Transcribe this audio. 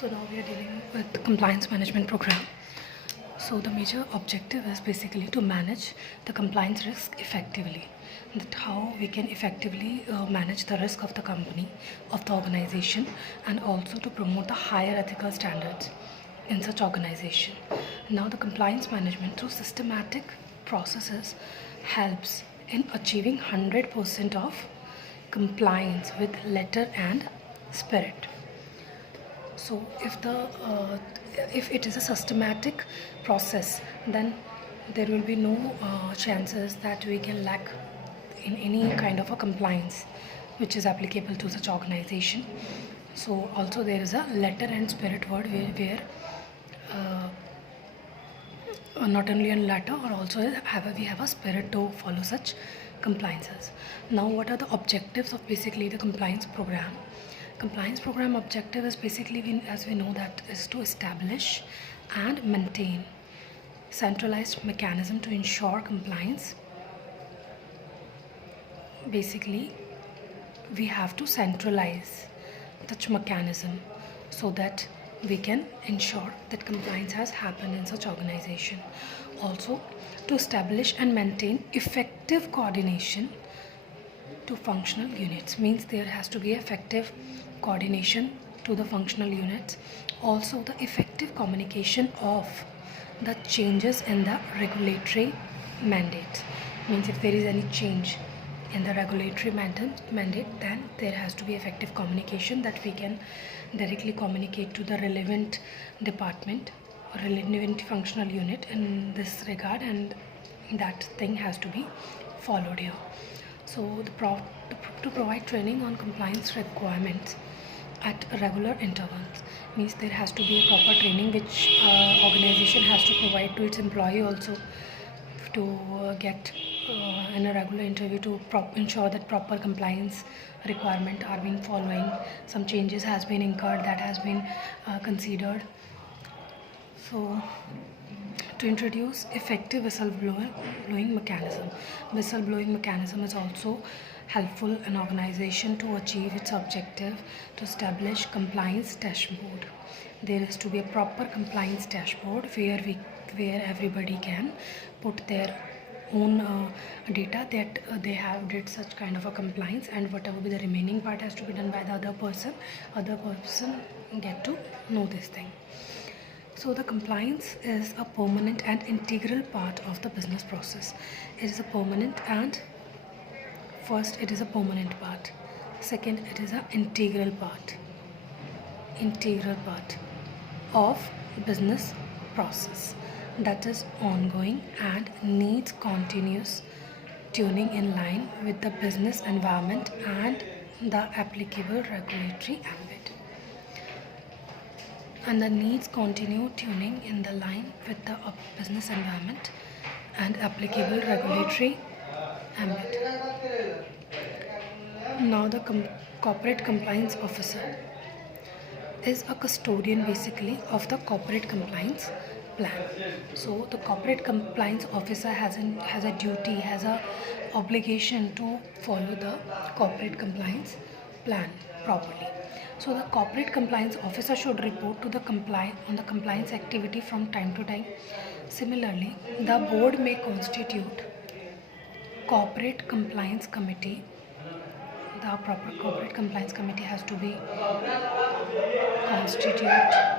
So now we are dealing with the compliance management program. So the major objective is basically to manage the compliance risk effectively. That how we can effectively manage the risk of the company, of the organization, and also to promote the higher ethical standards in such organization. Now the compliance management through systematic processes helps in achieving 100% of compliance with letter and spirit. So if it is a systematic process, then there will be no chances that we can lack in any kind of a compliance which is applicable to such organization. So also there is a letter and spirit word where not only a letter or also we have a spirit to follow such compliances. Now what are the objectives of basically the compliance program? Compliance program objective is basically, as we know, that is to establish and maintain centralized mechanism to ensure compliance. Basically we have to centralize such mechanism so that we can ensure that compliance has happened in such organization. Also to establish and maintain effective coordination to functional units, means there has to be effective coordination to the functional units. Also the effective communication of the changes in the regulatory mandate, means if there is any change in the regulatory mandate, then there has to be effective communication that we can directly communicate to the relevant department or relevant functional unit in this regard, and that thing has to be followed here. So to provide training on compliance requirements at regular intervals, means there has to be a proper training which organization has to provide to its employee also to get in a regular interview to ensure that proper compliance requirement are being following. Some changes has been incurred, that has been considered. So to introduce effective whistleblowing mechanism. Whistleblowing mechanism is also helpful in organization to achieve its objective to establish compliance dashboard. There is to be a proper compliance dashboard where everybody can put their own data that they have did such kind of a compliance, and whatever be the remaining part has to be done by the other person get to know this thing. So the compliance is a permanent and integral part of the business process. It is a permanent and first it is a permanent part. Second, it is an integral part of business process that is ongoing and needs continuous tuning in line with the business environment and the applicable regulatory ambit. And the needs continue tuning in the line with the business environment and applicable regulatory ambit. Now the corporate compliance officer is a custodian basically of the corporate compliance plan. So the corporate compliance officer has a duty, has a obligation to follow the corporate compliance plan properly. So the corporate compliance officer should report to the compliance activity from time to time. Similarly, the board may constitute corporate compliance committee. The proper corporate compliance committee has to be constituted